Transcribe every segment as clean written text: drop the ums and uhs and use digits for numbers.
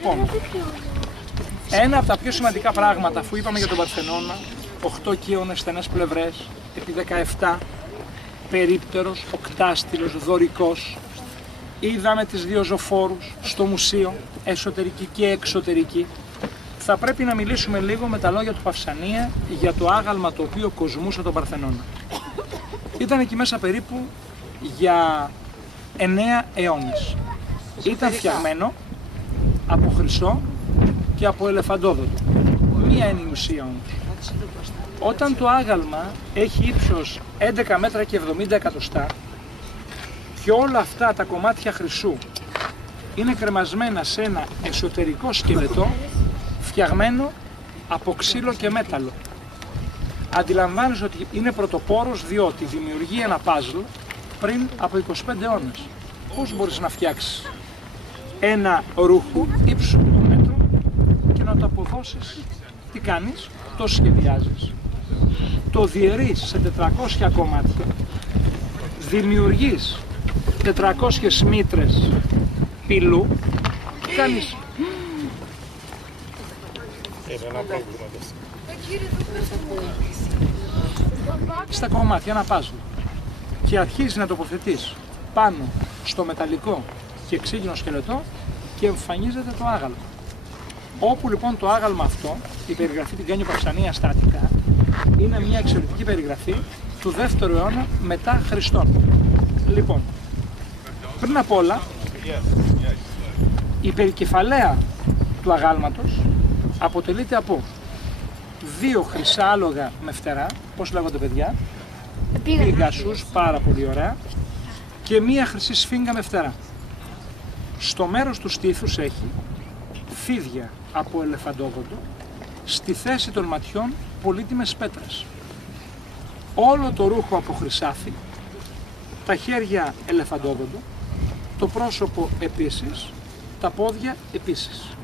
Λοιπόν, ένα από τα πιο σημαντικά πράγματα, αφού είπαμε για τον Παρθενώνα, 8 κύονες στενές πλευρές, επί 17, περίπτερος, οκτάστηλος, δωρικός. Είδαμε τις δύο ζωφόρους στο μουσείο, εσωτερική και εξωτερική. Θα πρέπει να μιλήσουμε λίγο με τα λόγια του Παυσανία για το άγαλμα το οποίο κοσμούσε τον Παρθενώνα. Ήταν εκεί μέσα περίπου για 9 αιώνες. Ήταν φτιαγμένο από χρυσό και από ελεφαντόδοντο. Μία είναι η ουσία όμως. Όταν το άγαλμα έχει ύψος 11 μέτρα και 70 εκατοστά και όλα αυτά τα κομμάτια χρυσού είναι κρεμασμένα σε ένα εσωτερικό σκελετό φτιαγμένο από ξύλο και μέταλλο. Αντιλαμβάνεσαι ότι είναι πρωτοπόρος διότι δημιουργεί ένα παζλ πριν από 25 αιώνες. Πώς μπορείς να φτιάξεις ένα ρούχο ύψους 8 μέτρων και να το αποδώσεις? Τι κάνεις? Το σχεδιάζεις, το διαιρείς σε 400 κομμάτια, δημιουργείς 400 μήτρες πυλού, κάνεις στα κομμάτια ένα πάζλ και αρχίζεις να τοποθετείς πάνω στο μεταλλικό και ξύλινο σκελετό και εμφανίζεται το άγαλμα. Όπου λοιπόν το άγαλμα αυτό, η περιγραφή την κάνει ο Παυσανίας στα Αττικά, είναι μια εξαιρετική περιγραφή του 2ου αιώνα μετά Χριστόν. Λοιπόν, πριν απ' όλα, η περικεφαλαία του αγάλματος αποτελείται από 2 χρυσά άλογα με φτερά, πώς λέγονται παιδιά? Πίγασους, πάρα πολύ ωραία, και μία χρυσή σφίγγα με φτερά. Στο μέρος του στήθους έχει φίδια από ελεφαντόδοντο, στη θέση των ματιών πολύτιμες πέτρες. Όλο το ρούχο από χρυσάφι, τα χέρια ελεφαντόδοντο, το πρόσωπο επίσης, τα πόδια επίσης.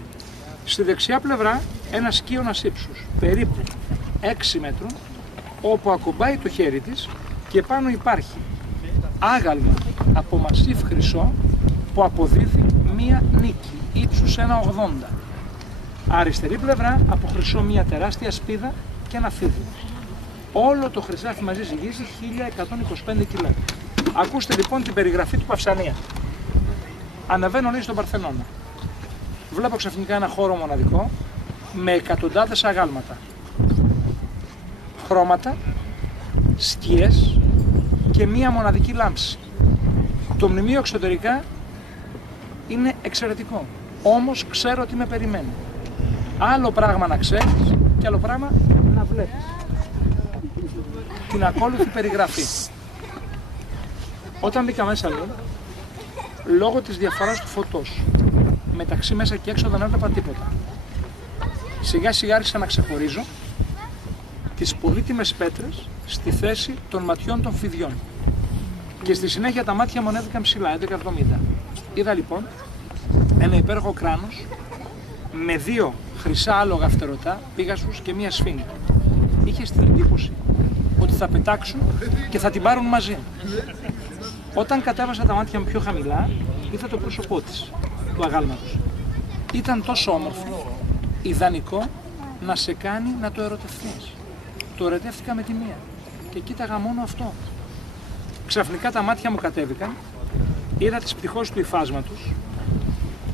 Στη δεξιά πλευρά ένας κύωνας ύψους, περίπου 6 μέτρων, όπου ακουμπάει το χέρι της και πάνω υπάρχει άγαλμα από μασίφ χρυσό που αποδίδει μία νίκη ύψους 1,80. Αριστερή πλευρά από χρυσό μία τεράστια σπίδα και ένα φίδι. Όλο το χρυσάφι μαζί ζυγίζει 1125 κιλά. Ακούστε λοιπόν την περιγραφή του Παυσανία. Ανεβαίνω λέει στον Παρθενώνα. Βλέπω ξαφνικά ένα χώρο μοναδικό με εκατοντάδες αγάλματα. Χρώματα, σκιές και μία μοναδική λάμψη. Το μνημείο εξωτερικά είναι εξαιρετικό. Όμως ξέρω τι με περιμένει. Άλλο πράγμα να ξέρεις και άλλο πράγμα να βλέπεις. Την ακόλουθη περιγραφή. Όταν μπήκα μέσα λέει, λόγω της διαφοράς του φωτός μεταξύ μέσα και έξω δεν έβλεπα τίποτα. Σιγά σιγά άρχισα να ξεχωρίζω τις πολύτιμες πέτρες στη θέση των ματιών των φιδιών. Και στη συνέχεια τα μάτια μου ανέβηκαν ψηλά, 11,70. Είδα λοιπόν ένα υπέροχο κράνος με 2 χρυσά άλογα φτερωτά, πίγασους και μία σφίγγα. Είχε την εντύπωση ότι θα πετάξουν και θα την πάρουν μαζί. Όταν κατέβασα τα μάτια μου πιο χαμηλά, είδα το πρόσωπό της, του αγάλματος. Ήταν τόσο όμορφο, ιδανικό να σε κάνει να το ερωτευτείς. Το ερωτεύτηκα με τη μία και κοίταγα μόνο αυτό. Ξαφνικά τα μάτια μου κατέβηκαν, είδα τις πτυχώσεις του υφάσματος,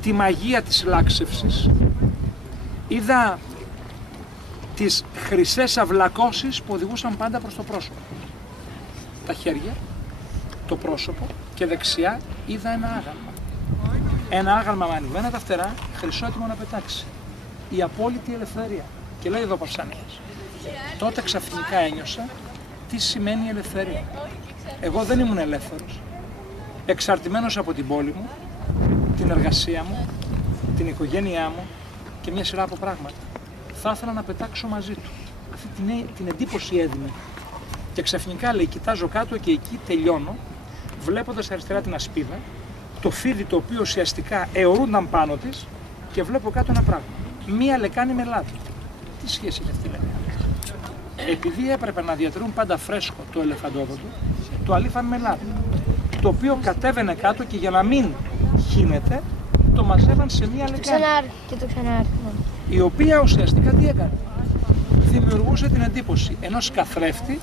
τη μαγεία της λάξευσης, είδα τις χρυσές αυλακώσεις που οδηγούσαν πάντα προς το πρόσωπο. Τα χέρια, το πρόσωπο και δεξιά είδα ένα άγαλμα. Ένα άγαλμα με ανοιγμένα τα φτερά, χρυσό έτοιμο να πετάξει. Η απόλυτη ελευθερία. Και λέει εδώ ο Παυσανίας. Τότε ξαφνικά ένιωσα τι σημαίνει ελευθερία. Εγώ δεν ήμουν ελεύθερος. Εξαρτημένος από την πόλη μου, την εργασία μου, την οικογένειά μου και μια σειρά από πράγματα. Θα ήθελα να πετάξω μαζί του. Αυτή την εντύπωση έδινε. Και ξαφνικά λέει, κοιτάζω κάτω και εκεί τελειώνω, βλέποντας αριστερά την ασπίδα, το φίδι το οποίο ουσιαστικά αιωρούνταν πάνω της και βλέπω κάτω ένα πράγμα. Μία λεκάνη με λάδι. Τι σχέση έχει αυτή η λεκάνη? Επειδή έπρεπε να διατηρούν πάντα φρέσκο το ελεφαντόδοντο, το αλήφαν με λάδι. Το οποίο κατέβαινε κάτω και για να μην χύνεται, το το μαζεύαν σε μία λεκάνη. Και το ξανάρχιζαν. Η οποία ουσιαστικά τι έκανε? Δημιουργούσε την εντύπωση ενός καθρέφτη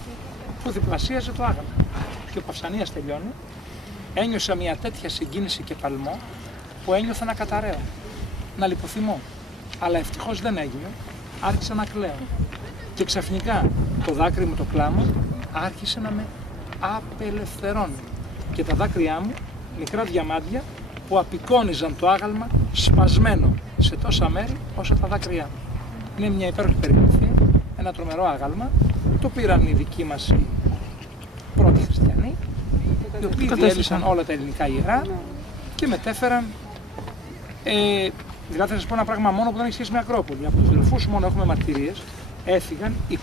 που διπλασίαζε το άγαλμα. Και ο Παυσανίας τελειώνει. Ένιωσα μια τέτοια συγκίνηση και παλμό που ένιωθα να καταραίω, να λιποθυμώ. Αλλά ευτυχώς δεν έγινε. Άρχισα να κλαίω. Και ξαφνικά το δάκρυ μου, το κλάμα, άρχισε να με απελευθερώνει. Και τα δάκρυά μου, μικρά διαμάντια που απεικόνιζαν το άγαλμα σπασμένο σε τόσα μέρη όσο τα δάκρυά μου. Είναι μια υπέροχη περιγραφή, ένα τρομερό άγαλμα. Το πήραν οι δικοί μας οι πρώτοι χριστιανοί, οι οποίοι διέλυσαν όλα τα ελληνικά ιερά και μετέφεραν. Δηλαδή θα σας πω ένα πράγμα μόνο που δεν έχει σχέση με Ακρόπολη. Από τους Δελφούς μόνο έχουμε μαρτυρίες. Έφυγαν 22.000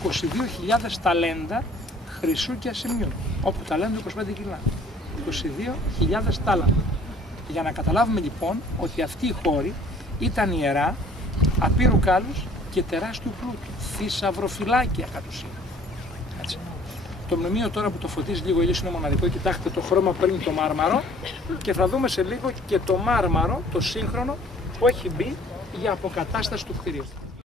ταλέντα χρυσού και ασημιού, όπου ταλέντο 25 κιλά. 22.000 τάλαντα. Για να καταλάβουμε λοιπόν ότι αυτή η χώρη ήταν ιερά, απείρου κάλους και τεράστιου πλούτου. Θησαυροφυλάκια κατ' ουσίαν. Έτσι. Το μνημείο τώρα που το φωτίζει λίγο ήλιος είναι μοναδικό. Κοιτάξτε το χρώμα που παίρνει το μάρμαρο και θα δούμε σε λίγο και το μάρμαρο, το σύγχρονο, που έχει μπει για αποκατάσταση του κτηρίου.